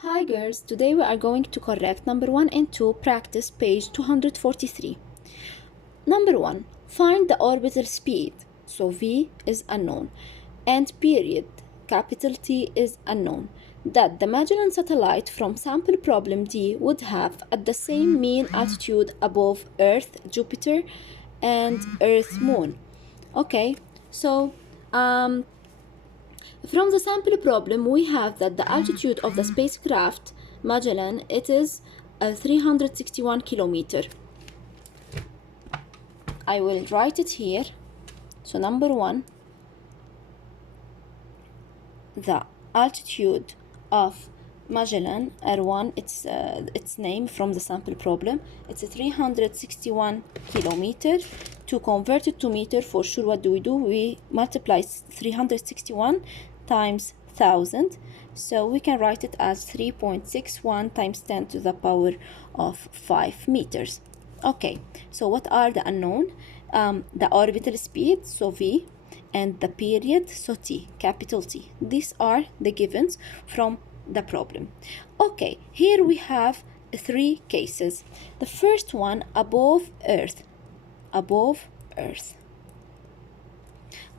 Hi girls, today we are going to correct number 1 and 2 practice page 243. Number 1, find the orbital speed. So V is unknown and period, capital T is unknown. That the Magellan satellite from sample problem D would have at the same mean altitude above Earth, Jupiter and Earth, Moon. Okay, so from the sample problem, we have that the altitude of the spacecraft Magellan, it is 361 kilometer. I will write it here. So number 1, the altitude of Magellan R1, its name from the sample problem, it's a 361 kilometer. To convert it to meter, for sure, what do? We multiply 361 times 1000, so we can write it as 3.61 times 10 to the power of 5 meters. Okay, so what are the unknown? The orbital speed, so V, and the period, so T, capital T. These are the givens from the problem. Okay, here we have 3 cases. The first one, above Earth. Above Earth.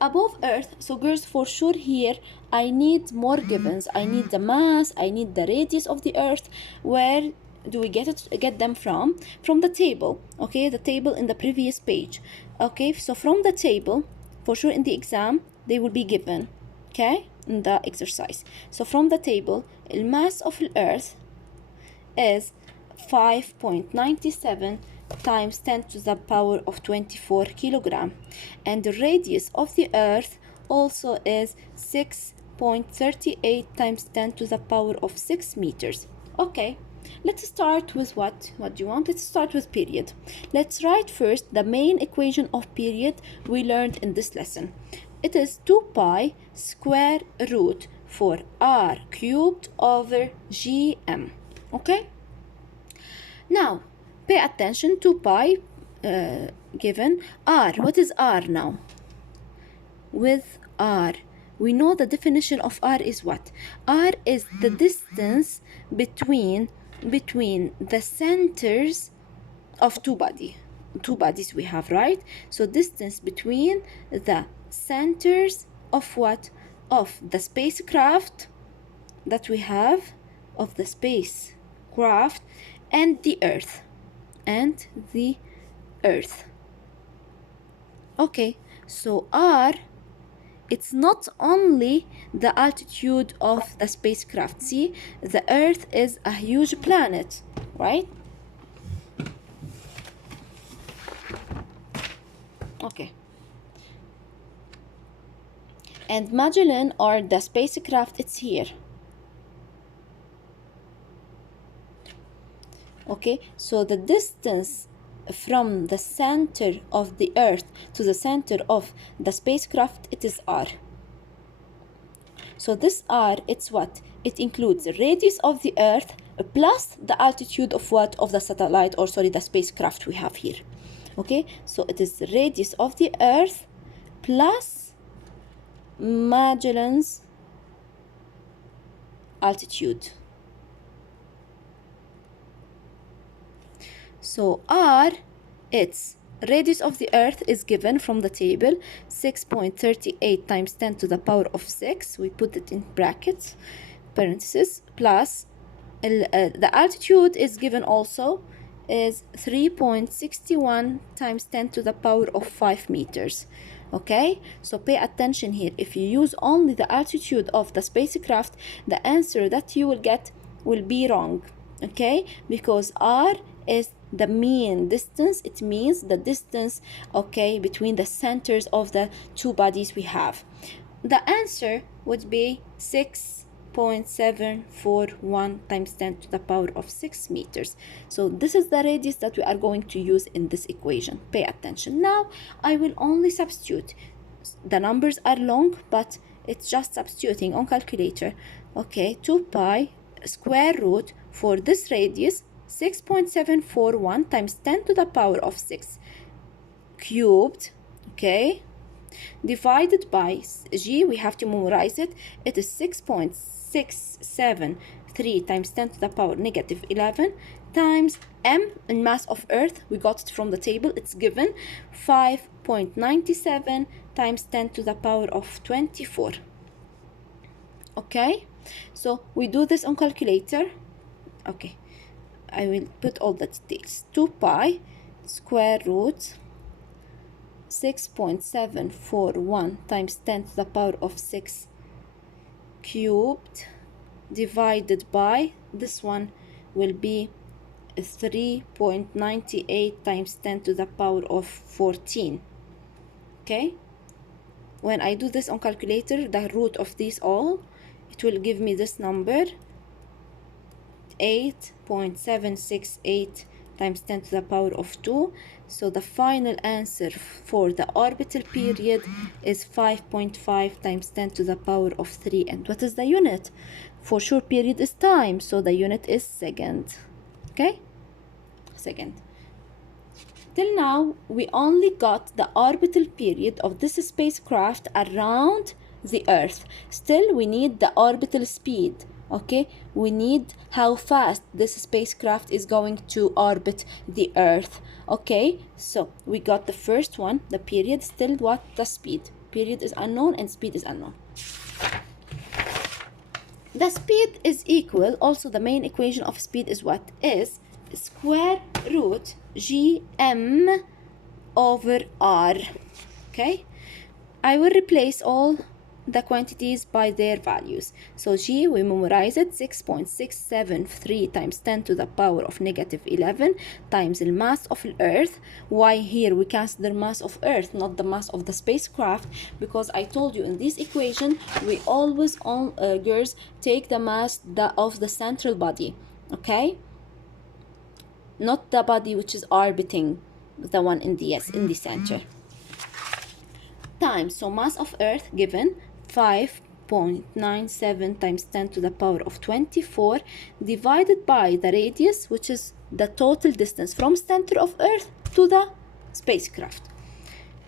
Above Earth, so girls, for sure here I need more givens. I need the mass, I need the radius of the Earth. Where do we get them from? From the table, okay, the table in the previous page. Okay, so from the table, for sure in the exam they will be given, okay, in the exercise. So from the table, the mass of the Earth is 5.97 times 10 to the power of 24 kilogram, and the radius of the Earth also is 6.38 times 10 to the power of 6 meters. Okay, let's start with what do you want? Let's start with period. Let's write first the main equation of period we learned in this lesson. It is 2 pi square root for r cubed over gm. Okay, now pay attention to pi given r. What is r now? With r, we know the definition of r is what? R is the distance between the centers of two bodies we have, right? So distance between the centers of what? Of the spacecraft that we have, of the spacecraft and the Earth. Okay, so R, it's not only the altitude of the spacecraft. See, the Earth is a huge planet, right? Okay. And Magellan, or the spacecraft, it's here. Okay, so the distance from the center of the Earth to the center of the spacecraft, it is r. So this r, it's what? It includes the radius of the Earth plus the altitude of what? Of the satellite, or sorry, the spacecraft we have here. Okay, so it is the radius of the Earth plus Magellan's altitude. So r, its radius of the Earth is given from the table, 6.38 times 10 to the power of 6. We put it in brackets, parentheses, plus the altitude is given also, is 3.61 times 10 to the power of 5 meters. Okay, so pay attention here. If you use only the altitude of the spacecraft, the answer that you will get will be wrong. Okay, because r is the mean distance. It means the distance, okay, between the centers of the two bodies we have. The answer would be 6.741 times 10 to the power of 6 meters. So this is the radius that we are going to use in this equation. Pay attention. Now I will only substitute. The numbers are long, but it's just substituting on calculator. Okay, 2 pi square root for this radius, 6.741 times 10 to the power of 6 cubed, okay, divided by g. We have to memorize it. It is 6.67 3 times 10 to the power negative 11 times m, in mass of Earth. We got it from the table. It's given 5.97 times 10 to the power of 24. Okay, so we do this on calculator. Okay, I will put all the details. 2 pi square root 6.741 times 10 to the power of 6 cubed divided by, this one will be 3.98 times 10 to the power of 14. Okay, when I do this on calculator, the root of these all, it will give me this number, 8.768 times 10 to the power of 2. So the final answer for the orbital period is 5.5 times 10 to the power of 3. And what is the unit? For sure, period is time, so the unit is second. Okay, second. Till now, we only got the orbital period of this spacecraft around the Earth. Still, we need the orbital speed. Okay, we need how fast this spacecraft is going to orbit the Earth. Okay, so we got the first one, the period. Still, what? The speed. Period is unknown and speed is unknown. The speed is equal, also the main equation of speed is what? Is square root gm over r. Okay, I will replace all the quantities by their values. So g, we memorize it, 6.673 times 10 to the power of negative 11 times the mass of the Earth. Why here we consider mass of Earth, not the mass of the spacecraft? Because I told you in this equation, we always girls take the mass of the central body. Okay, not the body which is orbiting, the one in the center. Times, so mass of Earth given 5.97 times 10 to the power of 24 divided by the radius, which is the total distance from center of Earth to the spacecraft,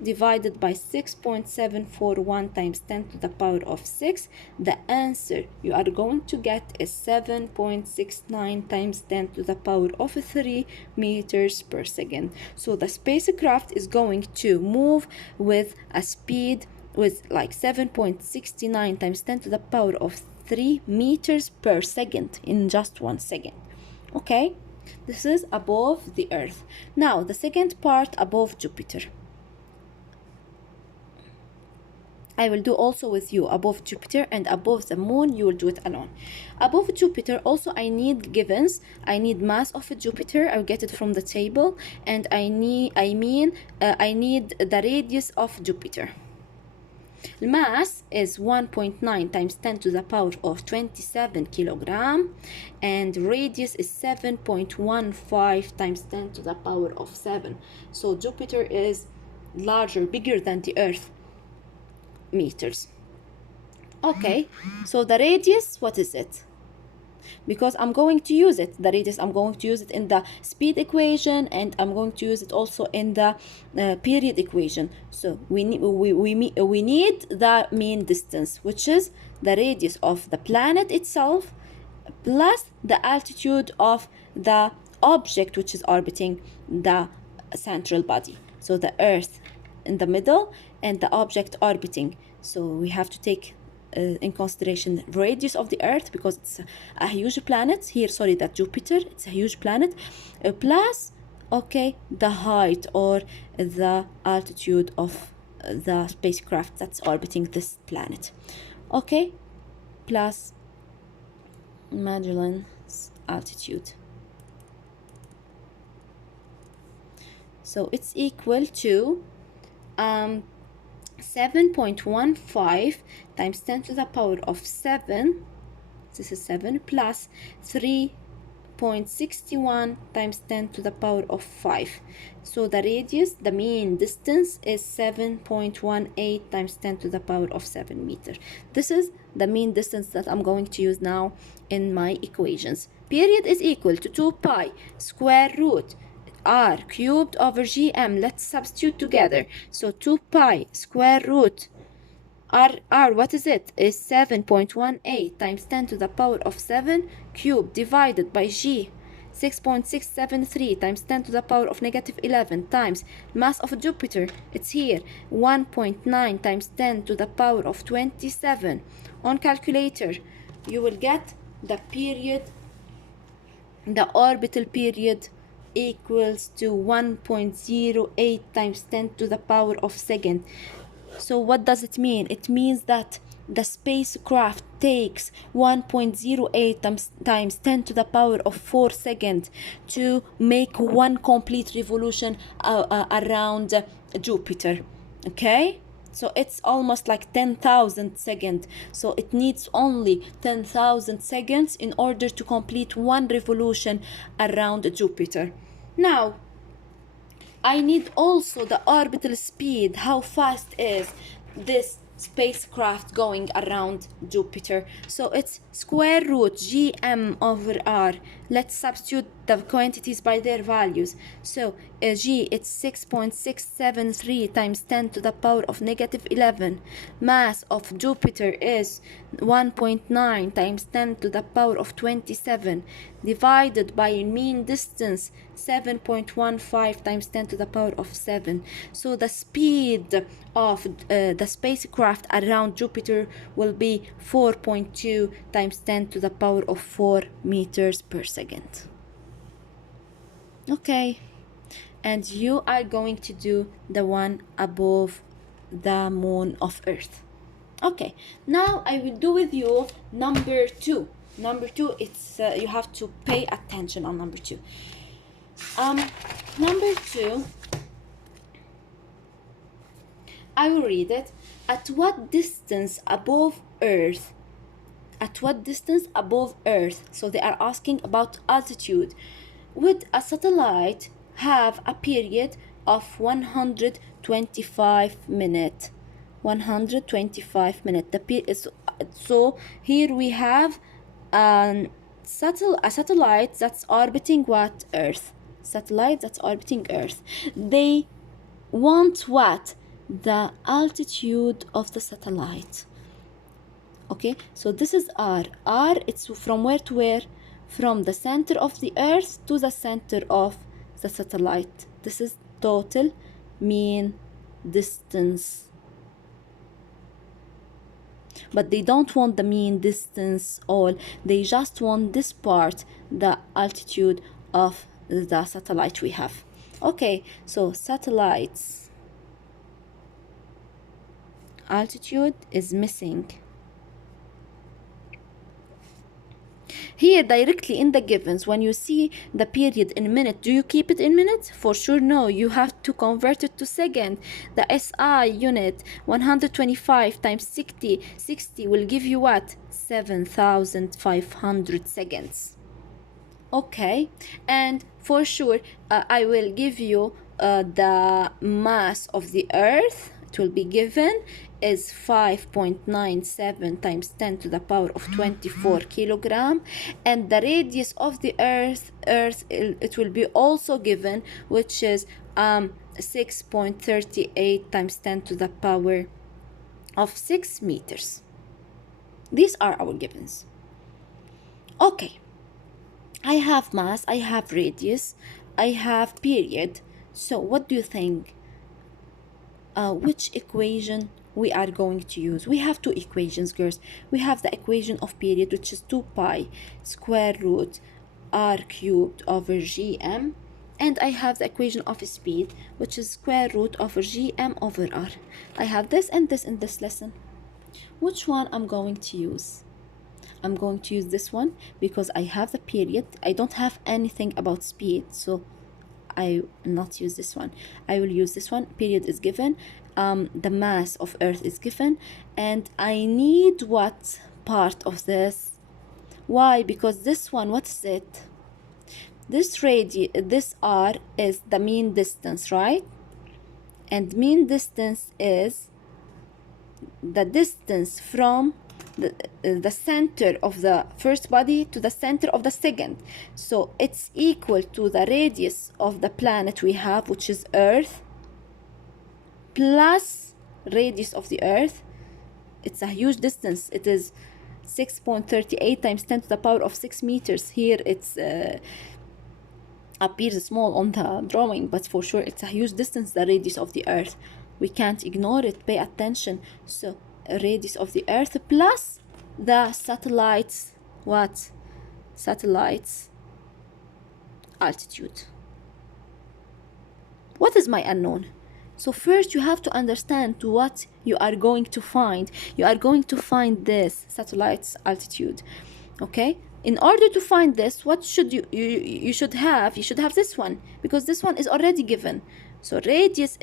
divided by 6.741 times 10 to the power of 6. The answer you are going to get is 7.69 times 10 to the power of 3 meters per second. So the spacecraft is going to move with a speed with like 7.69 times 10 to the power of 3 meters per second in just 1 second. Okay, this is above the Earth. Now the second part, above Jupiter. I will do also with you above Jupiter, and above the moon you will do it alone. Above Jupiter also I need givens. I need mass of Jupiter, I'll get it from the table, and I need the radius of Jupiter. Mass is 1.9 times 10 to the power of 27 kilogram, and radius is 7.15 times 10 to the power of 7. So Jupiter is larger, bigger than the Earth meters. Okay, so the radius, what is it? Because I'm going to use it, the radius, I'm going to use it in the speed equation, and I'm going to use it also in the period equation. So we need the mean distance, which is the radius of the planet itself plus the altitude of the object which is orbiting the central body. So the Earth in the middle and the object orbiting. So we have to take in consideration radius of the Earth, because it's a huge planet here. Sorry, that Jupiter, it's a huge planet, plus okay, the height or the altitude of the spacecraft that's orbiting this planet. Okay, plus Magellan's altitude. So it's equal to 7.15 times 10 to the power of 7, this is 7, plus 3.61 times 10 to the power of 5. So the radius, the mean distance, is 7.18 times 10 to the power of 7 meter. This is the mean distance that I'm going to use now in my equations. Period is equal to 2 pi square root r cubed over gm. Let's substitute together. So 2 pi square root R, what is it? Is 7.18 times 10 to the power of 7 cubed divided by G, 6.673 times 10 to the power of negative 11 times mass of Jupiter. It's here, 1.9 times 10 to the power of 27. On calculator, you will get the period, the orbital period equals to 1.08 times 10 to the power of second. So what does it mean? It means that the spacecraft takes 1.08 times 10 to the power of 4 seconds to make one complete revolution around Jupiter. Okay? So it's almost like 10,000 seconds. So it needs only 10,000 seconds in order to complete one revolution around Jupiter. Now, I need also the orbital speed. How fast is this spacecraft going around Jupiter? So it's square root gm over r. Let's substitute the quantities by their values. So g, it's 6.673 times 10 to the power of negative 11. Mass of Jupiter is 1.9 times 10 to the power of 27 divided by mean distance 7.15 times 10 to the power of 7. So the speed of the spacecraft around Jupiter will be 4.2 times 10 to the power of 4 meters per second. Okay, and you are going to do the one above the moon of Earth. Okay, now I will do with you number 2. Number 2, it's you have to pay attention on number 2. Number 2, I will read it. At what distance above Earth? At what distance above Earth? So they are asking about altitude. Would a satellite have a period of 125 minutes? 125 minutes. So here we have a satellite that's orbiting what? Earth. Satellite that's orbiting Earth. They want what? The altitude of the satellite. Okay, so this is R. R, it's from where to where? From the center of the Earth to the center of the satellite. This is total mean distance. But they don't want the mean distance all. They just want this part, the altitude of the satellite we have. Okay, so satellites altitude is missing. Here directly in the givens, when you see the period in minute, do you keep it in minutes? For sure no, you have to convert it to second. The SI unit, 125 times 60 will give you what? 7,500 seconds. Okay, and for sure I will give you the mass of the Earth. It will be given is 5.97 times 10 to the power of 24 kilogram, and the radius of the Earth it will be also given, which is 6.38 times 10 to the power of 6 meters. These are our givens. Okay, I have mass, I have radius, I have period. So what do you think? Which equation we are going to use? We have two equations, girls. We have the equation of period, which is 2 pi square root r cubed over gm, and I have the equation of speed, which is square root over gm over r. I have this and this in this lesson. Which one I'm going to use? I'm going to use this one because I have the period. I don't have anything about speed, so I will not use this one. I will use this one. Period is given. The mass of Earth is given, and I need what part of this? Why? Because this one, what is it? This this r is the mean distance, right? And mean distance is the distance from the center of the first body to the center of the second. So it's equal to the radius of the planet we have, which is Earth, plus radius of the Earth It's a huge distance. It is 6.38 times 10 to the power of 6 meters. Here it's appears small on the drawing, but for sure it's a huge distance, the radius of the earth. We can't ignore it. Pay attention. So radius of the earth plus the satellites, what? Satellites altitude. What is my unknown? So first you have to understand what you are going to find. You are going to find this satellite's altitude. Okay? In order to find this, what should you should have? You should have this one, because this one is already given. So radius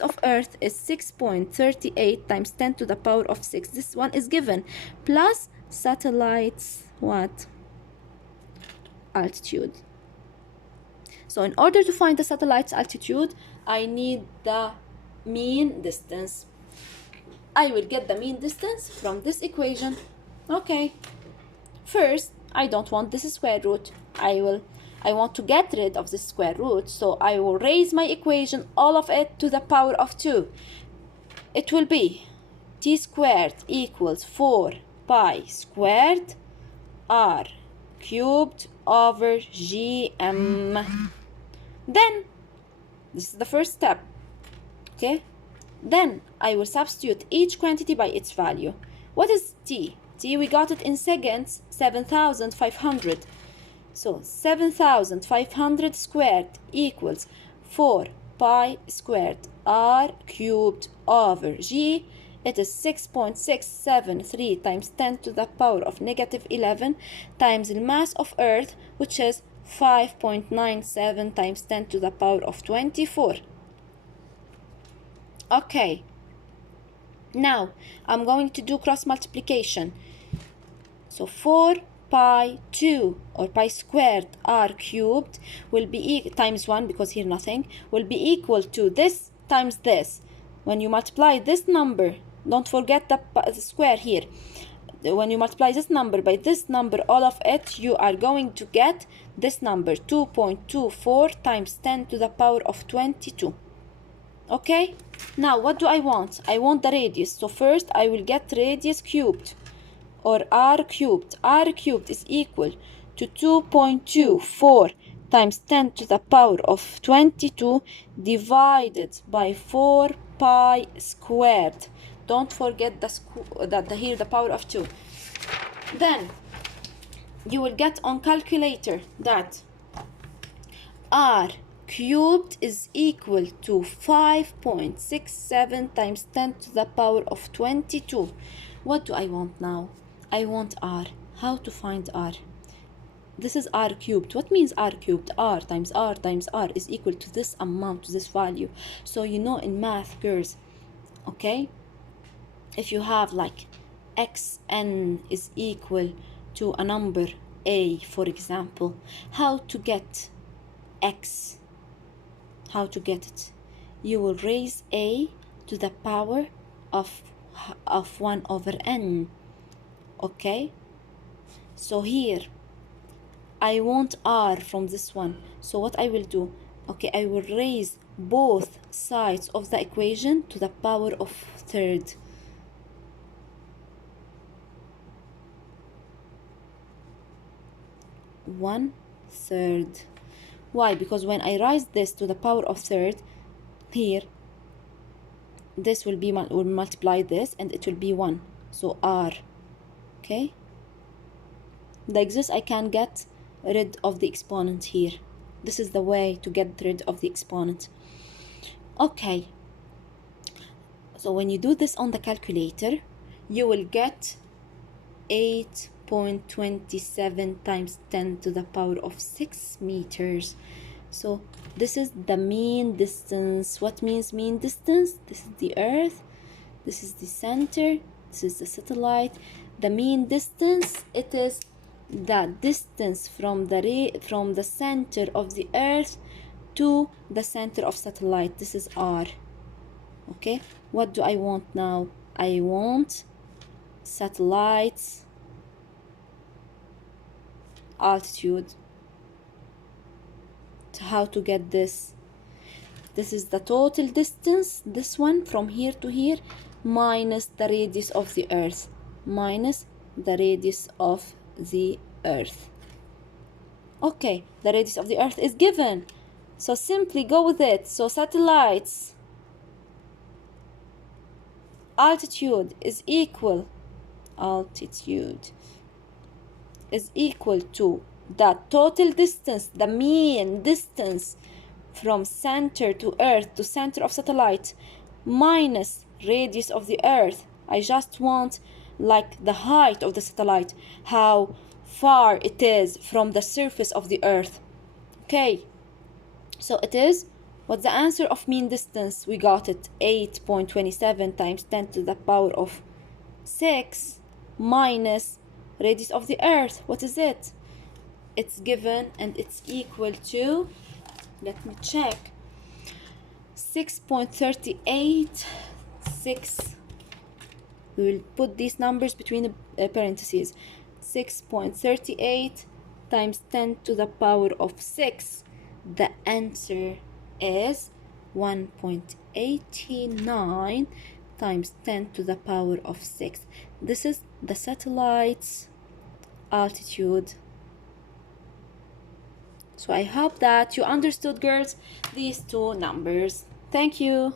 of Earth is 6.38 times 10 to the power of 6. This one is given, plus satellites what? Altitude. So in order to find the satellite's altitude, I need the mean distance. I will get the mean distance from this equation. Okay. First, I don't want this square root. I want to get rid of this square root, so I will raise my equation, all of it, to the power of 2. It will be t squared equals 4 pi squared r cubed over gm. Then, this is the first step, okay? Then I will substitute each quantity by its value. What is t? T, we got it in seconds, 7,500. So 7,500 squared equals 4 pi squared r cubed over g. It is 6.673 times 10 to the power of negative 11 times the mass of Earth, which is 5.97 times 10 to the power of 24. Okay. Now, I'm going to do cross multiplication. So 4 pi 2 or pi squared r cubed will be times 1, because here nothing, will be equal to this times this. When you multiply this number, don't forget the square here. When you multiply this number by this number, all of it, you are going to get this number, 2.24 times 10 to the power of 22. Okay? Now, what do I want? I want the radius. So first, I will get radius cubed, or r cubed. R cubed is equal to 2.24 times 10 to the power of 22 divided by 4 pi squared. Don't forget here the power of 2. Then you will get on calculator that r cubed is equal to 5.67 times 10 to the power of 22. What do I want now? I want r. How to find r? This is r cubed. What means r cubed? R times r times r is equal to this amount, to this value. So you know in math, girls, okay? If you have like xn is equal to a number a, for example, how to get x? How to get it? You will raise a to the power of 1 over n. Okay? So here, I want r from this one. So what I will do? Okay, I will raise both sides of the equation to the power of third. One third. Why? Because when I raise this to the power of third, here, this will multiply this, and it will be 1. So r. Okay? Like this, I can get rid of the exponent here. This is the way to get rid of the exponent. Okay. So when you do this on the calculator, you will get 8.27 times 10 to the power of 6 meters. So this is the mean distance. What means mean distance? This is the Earth, this is the center, this is the satellite. The mean distance, it is the distance from the center of the Earth to the center of satellite. This is r. Okay, what do I want now? I want satellites altitude. How to get this? This is the total distance, this one from here to here, minus the radius of the Earth. Minus the radius of the Earth. Okay, the radius of the Earth is given. So simply go with it. So satellites altitude is equal to the total distance, the mean distance from center to Earth to center of satellite, minus radius of the Earth. I just want like the height of the satellite, how far it is from the surface of the Earth. Okay, so it is, what's the answer of mean distance? We got it, 8.27 times 10 to the power of 6 minus radius of the Earth. What is it? It's given and it's equal to, let me check, 6.38. We will put these numbers between the parentheses. 6.38 times 10 to the power of 6. The answer is 1.89 times 10 to the power of 6. This is the satellite's altitude. So I hope that you understood, girls, these two numbers. Thank you.